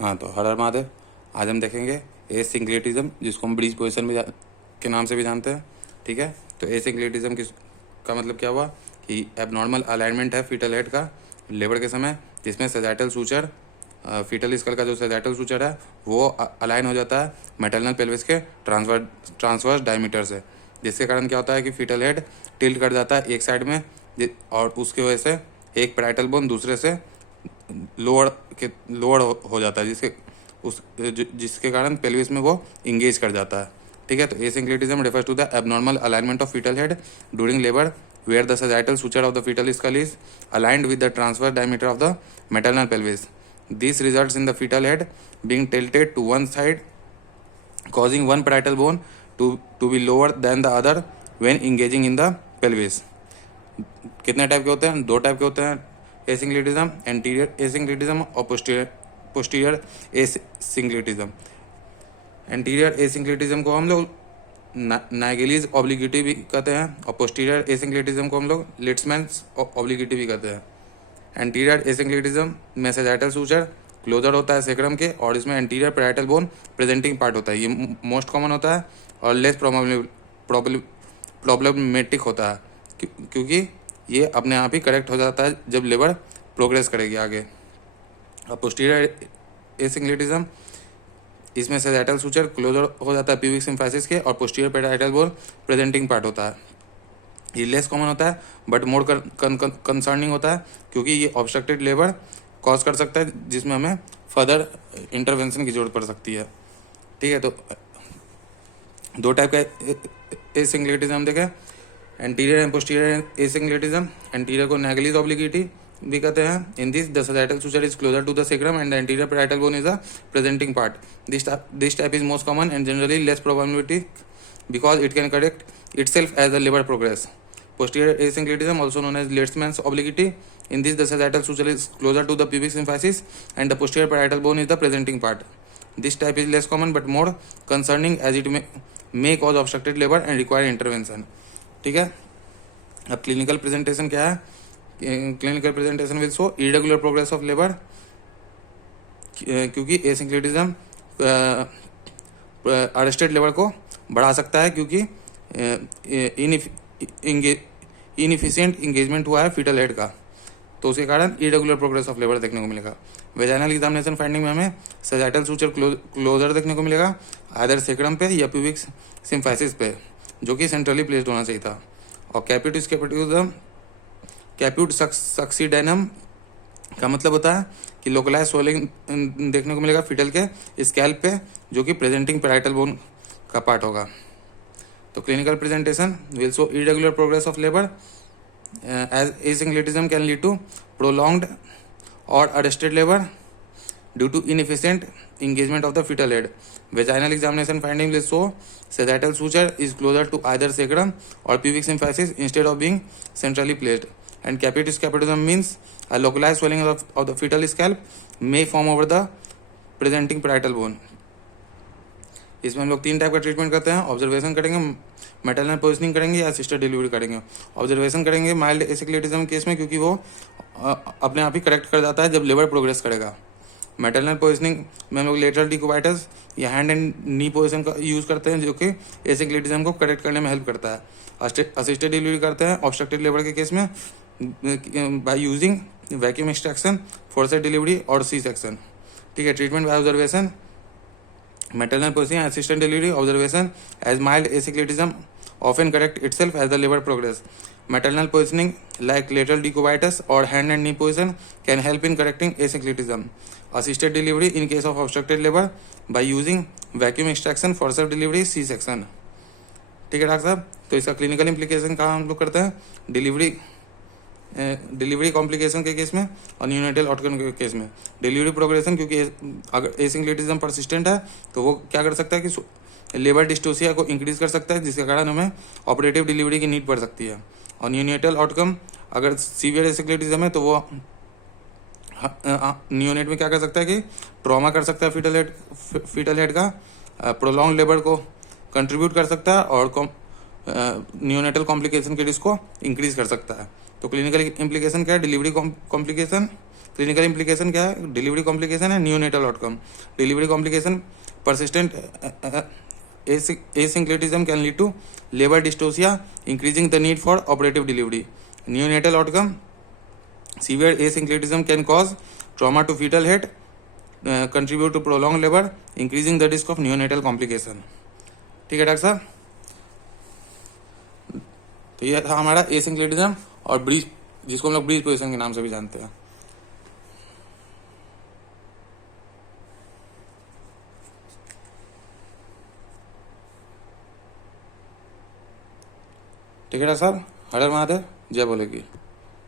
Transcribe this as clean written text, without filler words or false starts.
हाँ, तो हर हर महादेव। आज हम देखेंगे एसिंक्लेटिज्म, जिसको हम ब्रीज पोजिशन भी के नाम से भी जानते हैं। ठीक है, तो एसिंक्लेटिज्म का मतलब क्या हुआ कि एबनॉर्मल अलाइनमेंट है फीटल हेड का लेबर के समय, जिसमें सेजाइटल सूचर फीटल स्कल का जो सेजाइटल सूचर है वो अलाइन हो जाता है मैटरनल पेल्विस के ट्रांसवर्स डायमीटर से, जिसके कारण क्या होता है कि फीटल हेड टिल्ट कर जाता है एक साइड में, और उसकी वजह से एक पैराइटल बोन दूसरे से लोअर हो जाता है, जिसके कारण पेल्विस में वो इंगेज कर जाता है। ठीक है, तो एसिंक्लेटिज्म refers to the abnormal alignment of fetal head during labor where the sagittal suture of the fetal skull is aligned with the transverse diameter of the maternal pelvis. This results in the fetal head being tilted to one side, causing one parietal bone to be lower than the other when engaging in the pelvis. कितने type के होते हैं? दो type के होते हैं एसिंक्लेटिज्म, anterior एसिंक्लेटिज्म और posterior asynclitism. Anterior एसिंक्लेटिज्म को हम लोग नाइगेलीज ऑब्लिगिटी भी कहते हैं, और पोस्टीरियर एसिंक्लेटिज्म को हम लोग लिट्समैन्स ऑब्लिगिटी भी कहते हैं। एंटीरियर एसिंक्लेटिज्म में सेजाइटल सूचर क्लोजर होता है सेक्रम के, और इसमें anterior parietal bone presenting part होता है। ये मोस्ट कॉमन होता है और लेस प्रॉब्लमेटिक होता है, क्योंकि ये अपने आप ही करेक्ट हो जाता है जब लेबर प्रोग्रेस करेगी आगे। और पोस्टीरियर एसिंक्लेटिज्म, इसमें सेजाइटल सूचर क्लोजर हो जाता है प्यूबिक सिम्फाइसिस के, और posterior parietal bone presenting part होता है। ये लेस कॉमन होता है बट मोर कंसर्निंग होता है, क्योंकि ये ऑब्स्ट्रक्टेड लेबर कॉज कर सकता है, जिसमें हमें फर्दर इंटरवेंशन की जरूरत पड़ सकती है। ठीक है, तो दो टाइप का एसिंक्लेटिज्म देखें, anterior and posterior asynclitism. Anterior को नाइगेलीज ऑब्लिगिटी भी कहते हैं। In this the sagittal suture is closer to the sacrum and the anterior parietal bone is the presenting part. This type is most common and generally less probability because it can correct itself as the labor progress. Posterior asyncletism, also known as Leishman's obliquity. In this, the sagittal suture is closer to the pubic symphysis and the posterior parietal bone is the presenting part. This type is less common but more concerning as it may cause obstructed labor and require intervention. ठीक है, अब clinical presentation क्या है? Clinical presentation will show irregular progress of labour, क्योंकि एसिंक्लेटिज्म arrested labour को बढ़ा सकता है, क्योंकि इनएफिशिएंट इंगेजमेंट हुआ है फीटल हेड का, तो उसके कारण इरेगुलर प्रोग्रेस ऑफ लेबर देखने को मिलेगा। वेजाइनल एग्जामिनेशन फाइंडिंग में हमें सेजाइटल सूचर क्लोजर देखने को मिलेगा, आइदर सेक्रम पे या प्यूबिक सिम्फाइसिस पे, जो कि सेंट्रली प्लेस्ड होना चाहिए था। और कैप्यूट सक्सीडेनम का मतलब होता है कि लोकलाइज स्वेलिंग देखने को मिलेगा फिटल के स्कैल्प पे, जो कि प्रेजेंटिंग पैराइटल बोन का पार्ट होगा। तो clinical presentation will show irregular progress of labour as asynclitism can lead to prolonged और arrested labour due to inefficient engagement of the fetal head. Vaginal examination finding will show sagittal suture is closer to either sacrum or pubic symphysis instead of being centrally placed. And capitis capitism means a localized swelling of the fetal scalp may form over the presenting parietal bone. इसमें हम लोग तीन type का treatment करते हैं। Observation करेंगे, maternal positioning करेंगे या असिस्टेड डिलीवरी करेंगे। ऑब्जर्वेशन करेंगे माइल्ड एसिक्लेटिज्म केस में, क्योंकि वो अपने आप ही करेक्ट कर जाता है जब लेबर प्रोग्रेस करेगा। मैटरनल पोजिशनिंग में हम लोग लेटरल डिकोवाइटस या हैंड एंड नी पोजिशन का यूज़ करते हैं, जो कि एसिक्लेटिज्म को करेक्ट करने में हेल्प करता है। असिस्टेड डिलीवरी करते हैं ऑब्स्ट्रक्टेड लेबर के केस में by using vacuum extraction, forced delivery और सी सेक्शन। ठीक है, treatment by observation, maternal positioning, assisted delivery, observation as mild asyncletism often correct itself as the labor progress. Maternal positioning like lateral decubitus or hand and knee position can help in correcting asyncletism. Assisted delivery in case of obstructed labor by using vacuum extraction, forceps delivery, C-section. ठीक है doctor साहब, तो इसका clinical implication कहाँ हम लोग करते हैं? डिलीवरी कॉम्प्लिकेशन के केस में और न्यूनेटल आउटकम के केस में। डिलीवरी प्रोग्रेशन, क्योंकि अगर एसिंक्लेटिज्म परसिस्टेंट है तो वो क्या कर सकता है कि लेबर डिस्टोसिया को इंक्रीज कर सकता है, जिसके कारण हमें ऑपरेटिव डिलीवरी की नीड पड़ सकती है। और न्यूनेटल आउटकम, अगर सीवियर एसिक्लेटिज्म है तो वो न्यूनेट में क्या कर सकता है कि ट्रॉमा कर सकता है फीटल हेड का, प्रोलॉन्ग लेबर को कंट्रीब्यूट कर सकता है और न्यूनेटल कॉम्प्लिकेशन के रिस्क को इंक्रीज कर सकता है। तो क्लिनिकल इम्प्लीकेशन क्या है? डिलीवरी कॉम्प्लिकेशन, क्लिनिकल इम्प्लीकेशन क्या है, डिलीवरी कॉम्प्लिकेशन है, neonatal outcome. Delivery complication persistent asynclitism can lead to labour dystocia increasing the need for operative delivery. Neonatal outcome severe asyncletism can cause trauma to fetal head, contribute to prolonged labor, increasing the risk of neonatal complication। ठीक है doctor साहब, तो ये था हमारा एसिंक्लेटिज्म और bridge, जिसको हम लोग ब्रीज पोजिशन के नाम से भी जानते हैं। ठीक है डॉक्टर साहब, हर हर महादेव, जय बोले की।